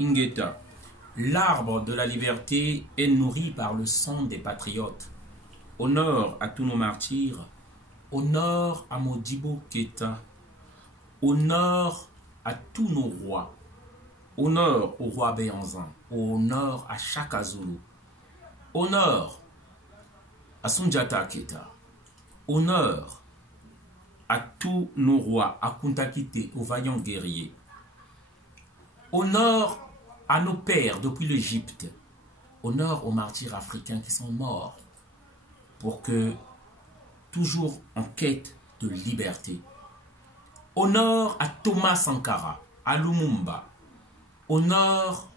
Ingeta. L'arbre de la liberté est nourri par le sang des patriotes. Honneur à tous nos martyrs. Honneur à Modibo Keïta. Honneur à tous nos rois. Honneur au roi Béanzin. Honneur à Chaka Zulu. Honneur à Sundiata Keïta. Honneur à tous nos rois, à Kunta Kité, aux vaillants guerriers. Honneur à nos pères depuis l'Égypte. Honneur aux martyrs africains qui sont morts pour que, toujours en quête de liberté. Honneur à Thomas Sankara, à Lumumba. Honneur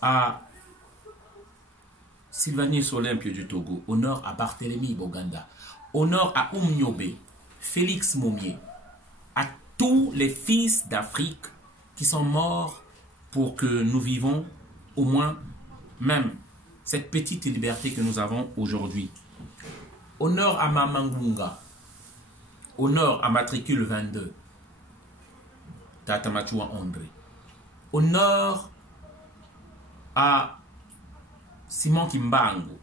à Sylvanus Olympio du Togo. Honneur à Barthélemy Boganda. Honneur à Oumniobe, Félix Momier, à tous les fils d'Afrique qui sont morts pour que nous vivons au moins même cette petite liberté que nous avons aujourd'hui. Honneur à Mamangunga, honneur à Matricule 22, Tata Machua André. Honneur à Simon Kimbangu.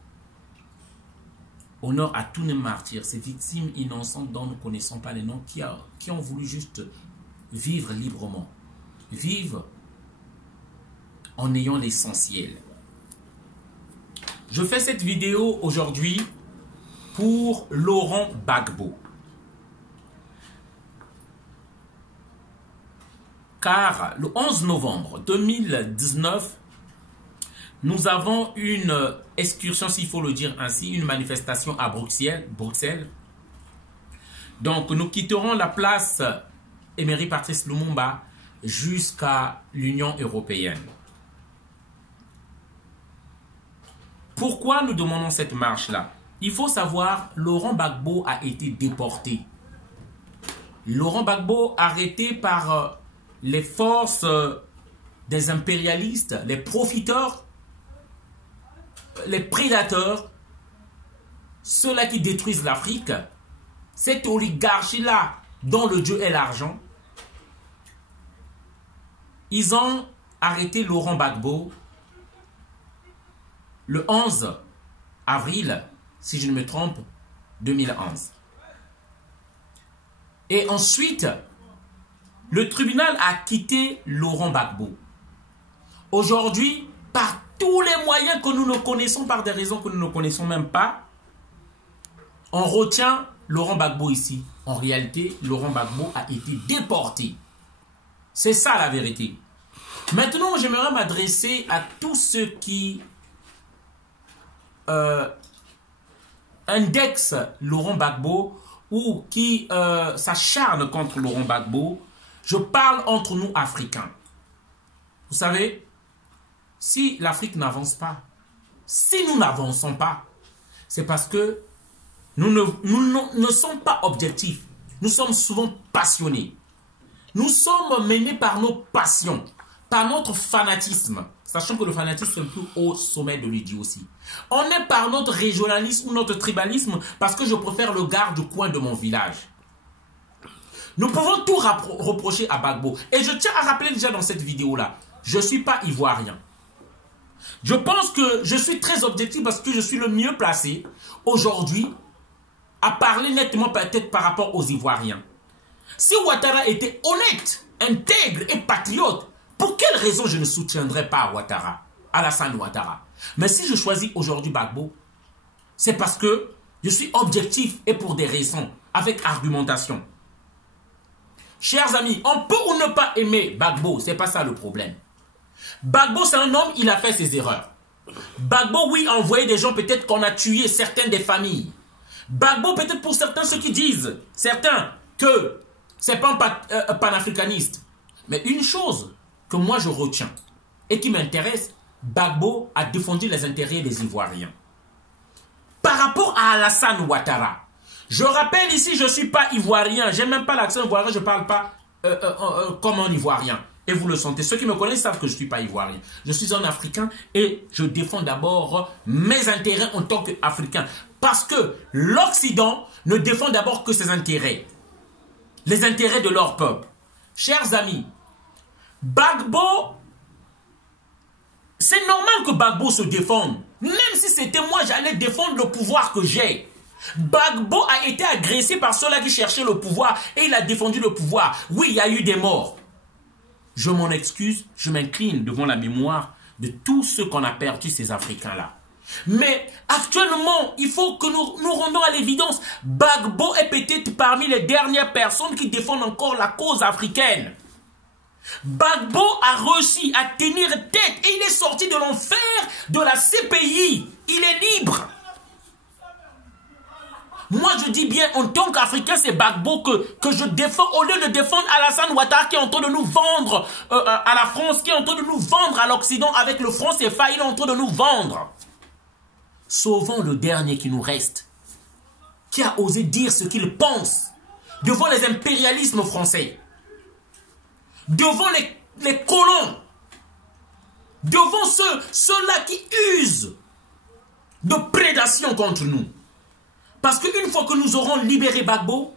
Honneur à tous les martyrs, ces victimes innocentes dont nous ne connaissons pas les noms, qui ont voulu juste vivre librement. Vivre en ayant l'essentiel. Je fais cette vidéo aujourd'hui pour Laurent Gbagbo. Car le 11 novembre 2019, nous avons une excursion, s'il faut le dire ainsi, une manifestation à Bruxelles. Donc, nous quitterons la place Emery Patrice Lumumba jusqu'à l'Union européenne. Pourquoi nous demandons cette marche-là? Il faut savoir, Laurent Gbagbo a été déporté. Laurent Gbagbo arrêté par les forces des impérialistes, les profiteurs, les prédateurs, ceux-là qui détruisent l'Afrique, cette oligarchie-là dont le dieu est l'argent. Ils ont arrêté Laurent Gbagbo le 11 avril, si je ne me trompe, 2011. Et ensuite, le tribunal a quitté Laurent Gbagbo. Aujourd'hui, par tous les moyens que nous ne connaissons, par des raisons que nous ne connaissons même pas, on retient Laurent Gbagbo ici. En réalité, Laurent Gbagbo a été déporté. C'est ça la vérité. Maintenant, j'aimerais m'adresser à tous ceux qui indexent Laurent Gbagbo ou qui s'acharnent contre Laurent Gbagbo. Je parle entre nous Africains. Vous savez, si l'Afrique n'avance pas, si nous n'avançons pas, c'est parce que nous ne sommes pas objectifs. Nous sommes souvent passionnés. Nous sommes menés par nos passions, par notre fanatisme, sachant que le fanatisme est le plus haut sommet de l'idiotie. On est par notre régionalisme ou notre tribalisme parce que je préfère le gars du coin de mon village. Nous pouvons tout reprocher à Gbagbo. Et je tiens à rappeler déjà dans cette vidéo-là, je ne suis pas ivoirien. Je pense que je suis très objectif parce que je suis le mieux placé aujourd'hui à parler nettement peut-être par rapport aux Ivoiriens. Si Ouattara était honnête, intègre et patriote, pour quelle raison je ne soutiendrais pas Ouattara, Alassane Ouattara? Mais si je choisis aujourd'hui Gbagbo, c'est parce que je suis objectif et pour des raisons, avec argumentation. Chers amis, on peut ou ne pas aimer Gbagbo, c'est pas ça le problème. Gbagbo, c'est un homme, il a fait ses erreurs. Gbagbo, oui, a envoyé des gens, peut-être qu'on a tué certaines des familles. Gbagbo, peut-être pour certains, ceux qui disent, certains, que c'est pas un panafricaniste. Mais une chose que moi je retiens et qui m'intéresse, Gbagbo a défendu les intérêts des Ivoiriens. Par rapport à Alassane Ouattara, je rappelle ici, je ne suis pas ivoirien, j'ai même pas l'accent ivoirien, je ne parle pas comme un ivoirien. Et vous le sentez, ceux qui me connaissent savent que je ne suis pas ivoirien. Je suis un Africain et je défends d'abord mes intérêts en tant qu'Africain. Parce que l'Occident ne défend d'abord que ses intérêts. Les intérêts de leur peuple. Chers amis, Gbagbo C'est normal que Gbagbo se défende. Même si c'était moi, j'allais défendre le pouvoir que j'ai. Gbagbo a été agressé par ceux-là qui cherchaient le pouvoir et il a défendu le pouvoir. Oui, il y a eu des morts. Je m'en excuse, je m'incline devant la mémoire de tous ceux qu'on a perdu, ces Africains-là. Mais actuellement, il faut que nous rendons à l'évidence, Gbagbo est peut-être parmi les dernières personnes qui défendent encore la cause africaine. Gbagbo a réussi à tenir tête et il est sorti de l'enfer de la CPI. Il est libre. Moi, je dis bien, en tant qu'Africain, c'est Gbagbo que je défends, au lieu de défendre Alassane Ouattara qui est en train de nous vendre à la France, qui est en train de nous vendre à l'Occident avec le franc CFA, il est en train de nous vendre. Sauvons le dernier qui nous reste, qui a osé dire ce qu'il pense devant les impérialismes français, devant les colons, devant ceux-là qui usent de prédation contre nous. Parce qu'une fois que nous aurons libéré Gbagbo,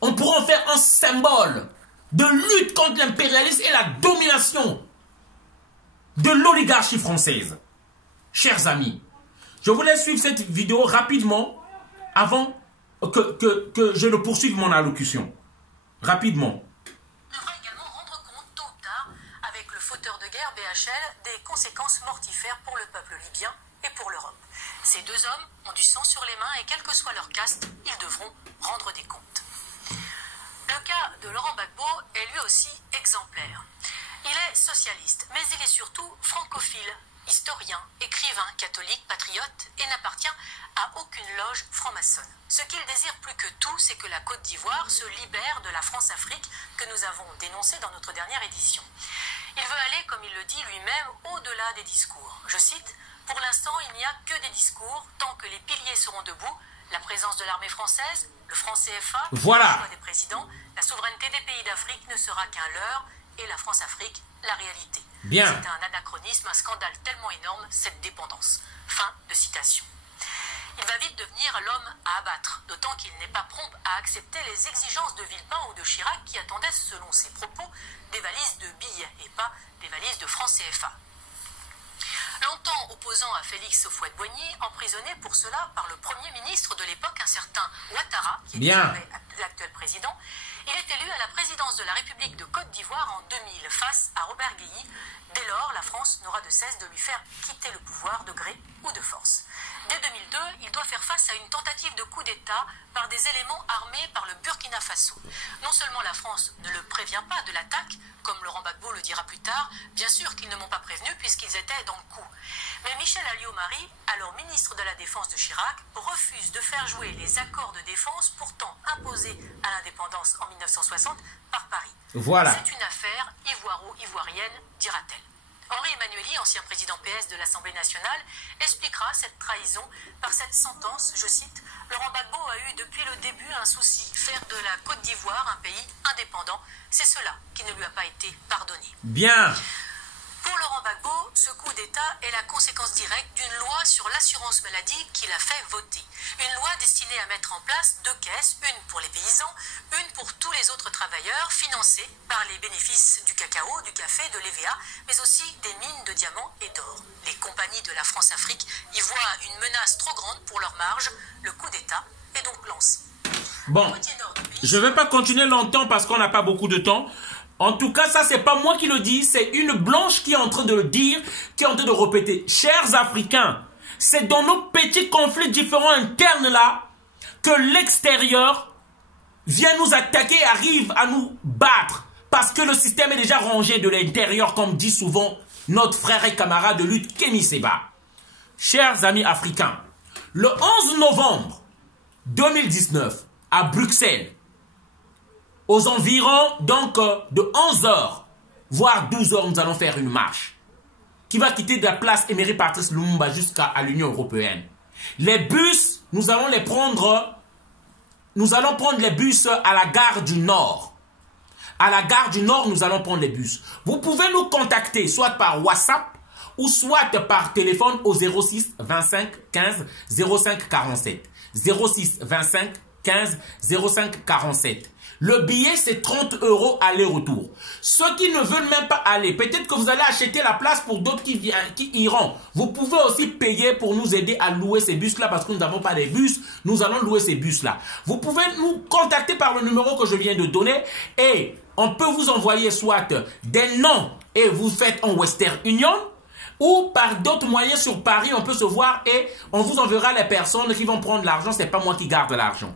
on pourra en faire un symbole de lutte contre l'impérialisme et la domination de l'oligarchie française. Chers amis, je voulais suivre cette vidéo rapidement avant que je ne poursuive mon allocution. Rapidement. On devra également rendre compte tôt ou tard, avec le fauteur de guerre BHL, des conséquences mortifères pour le peuple libyen et pour l'Europe. Ces deux hommes ont du sang sur les mains et quelle que soit leur caste, ils devront rendre des comptes. Le cas de Laurent Gbagbo est lui aussi exemplaire. Il est socialiste, mais il est surtout francophile, historien, écrivain, catholique, patriote et n'appartient à aucune loge franc-maçonne. Ce qu'il désire plus que tout, c'est que la Côte d'Ivoire se libère de la France-Afrique que nous avons dénoncée dans notre dernière édition. Il veut aller, comme il le dit lui-même, au-delà des discours. Je cite: « Pour l'instant, il n'y a que des discours. Tant que les piliers seront debout, la présence de l'armée française, le franc CFA, voilà. le choix des présidents, la souveraineté des pays d'Afrique ne sera qu'un leurre et la France-Afrique, la réalité. » Bien. C'est un anachronisme, un scandale tellement énorme, cette dépendance. Fin de citation. Il va vite devenir l'homme à abattre, d'autant qu'il n'est pas prompt à accepter les exigences de Villepin ou de Chirac qui attendaient, selon ses propos, des valises de billets et pas des valises de francs CFA. Longtemps opposant à Félix Houphouët-Boigny, emprisonné pour cela par le Premier ministre de l'époque, un certain Ouattara, qui est l'actuel président, il est élu à la présidence de la République de Côte d'Ivoire en 2000 face à Robert Guilly. Dès lors, la France n'aura de cesse de lui faire quitter le pouvoir de gré ou de force. Dès 2002, il doit faire face à une tentative de coup d'État par des éléments armés par le Burkina Faso. Non seulement la France ne le prévient pas de l'attaque, comme Laurent Gbagbo le dira plus tard, bien sûr qu'ils ne m'ont pas prévenu puisqu'ils étaient dans le coup. Mais Michel Alliot-Marie, alors ministre de la Défense de Chirac, refuse de faire jouer les accords de défense pourtant imposés à l'indépendance en 1960 par Paris. Voilà. C'est une affaire ivoiro-ivoirienne, dira-t-elle. Henri Emmanuelli, ancien président PS de l'Assemblée nationale, expliquera cette trahison par cette sentence, je cite: « Laurent Gbagbo a eu depuis le début un souci, faire de la Côte d'Ivoire un pays indépendant. C'est cela qui ne lui a pas été pardonné. » Bien. Pour Laurent Gbagbo, ce coup d'État est la conséquence directe d'une loi sur l'assurance maladie qu'il a fait voter. Une loi destinée à mettre en place deux caisses, une pour les paysans, une pour tous les autres travailleurs, financée par les bénéfices du cacao, du café, de l'EVA, mais aussi des mines de diamants et d'or. Les compagnies de la France-Afrique y voient une menace trop grande pour leur marge. Le coup d'État est donc lancé. Bon, je ne vais pas continuer longtemps parce qu'on n'a pas beaucoup de temps. En tout cas, ça, c'est pas moi qui le dis, c'est une blanche qui est en train de le dire, qui est en train de répéter. Chers Africains, c'est dans nos petits conflits différents internes là que l'extérieur vient nous attaquer, arrive à nous battre. Parce que le système est déjà rangé de l'intérieur, comme dit souvent notre frère et camarade de lutte Kémy Séba. Chers amis africains, le 11 novembre 2019, à Bruxelles, aux environs donc de 11h, voire 12h, nous allons faire une marche qui va quitter de la place Emery Patrice Lumumba jusqu'à l'Union européenne. Les bus, nous allons prendre les bus à la gare du Nord. À la gare du Nord, nous allons prendre les bus. Vous pouvez nous contacter soit par WhatsApp ou soit par téléphone au 06 25 15 05 47. 06 25 15 05 47. Le billet, c'est 30 € aller-retour. Ceux qui ne veulent même pas aller, peut-être que vous allez acheter la place pour d'autres qui iront. Vous pouvez aussi payer pour nous aider à louer ces bus-là parce que nous n'avons pas de bus. Nous allons louer ces bus-là. Vous pouvez nous contacter par le numéro que je viens de donner et on peut vous envoyer soit des noms et vous faites en Western Union ou par d'autres moyens sur Paris, on peut se voir et on vous enverra les personnes qui vont prendre l'argent. Ce n'est pas moi qui garde l'argent.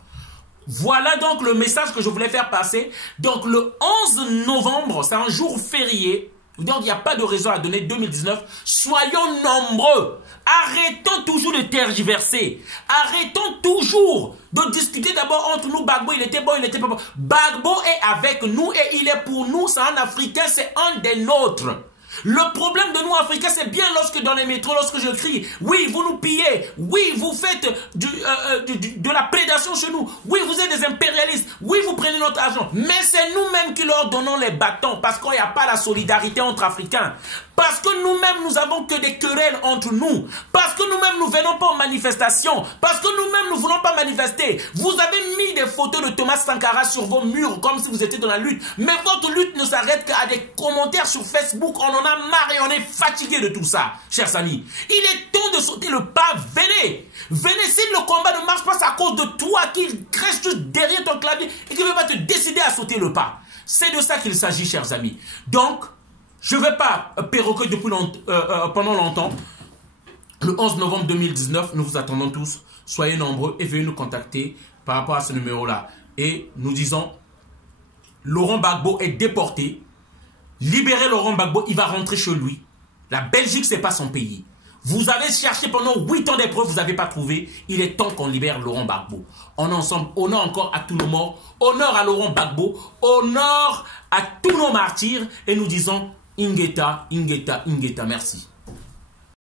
Voilà donc le message que je voulais faire passer. Donc le 11 novembre, c'est un jour férié. Donc il n'y a pas de raison à donner 2019. Soyons nombreux. Arrêtons toujours de tergiverser. Arrêtons toujours de discuter d'abord entre nous. Gbagbo, il était bon, il était pas bon. Gbagbo est avec nous et il est pour nous. C'est un Africain, c'est un des nôtres. Le problème de nous Africains, c'est bien lorsque dans les métros, lorsque je crie, oui, vous nous pillez, oui, vous faites de la prédation chez nous, oui, vous êtes des impérialistes, oui, vous prenez notre argent, mais c'est nous-mêmes qui leur donnons les bâtons parce qu'il n'y a pas la solidarité entre Africains. Parce que nous-mêmes, nous avons que des querelles entre nous. Parce que nous-mêmes, nous ne venons pas aux manifestations. Parce que nous-mêmes, nous ne voulons pas manifester. Vous avez mis des photos de Thomas Sankara sur vos murs comme si vous étiez dans la lutte. Mais votre lutte ne s'arrête qu'à des commentaires sur Facebook. On en a marre et on est fatigué de tout ça, chers amis. Il est temps de sauter le pas. Venez. Venez. Si le combat ne marche pas, c'est à cause de toi qui reste juste derrière ton clavier et qui ne veut pas te décider à sauter le pas. C'est de ça qu'il s'agit, chers amis. Donc, je ne vais pas perroquer pendant longtemps. Le 11 novembre 2019, nous vous attendons tous. Soyez nombreux et veuillez nous contacter par rapport à ce numéro-là. Et nous disons, Laurent Gbagbo est déporté. Libérez Laurent Gbagbo, il va rentrer chez lui. La Belgique, ce n'est pas son pays. Vous avez cherché pendant 8 ans d'épreuve, vous n'avez pas trouvé. Il est temps qu'on libère Laurent Gbagbo. On est ensemble, honneur encore à tous nos morts, honneur à Laurent Gbagbo, honneur à tous nos martyrs. Et nous disons, Ingeta, Ingeta, Ingeta, merci.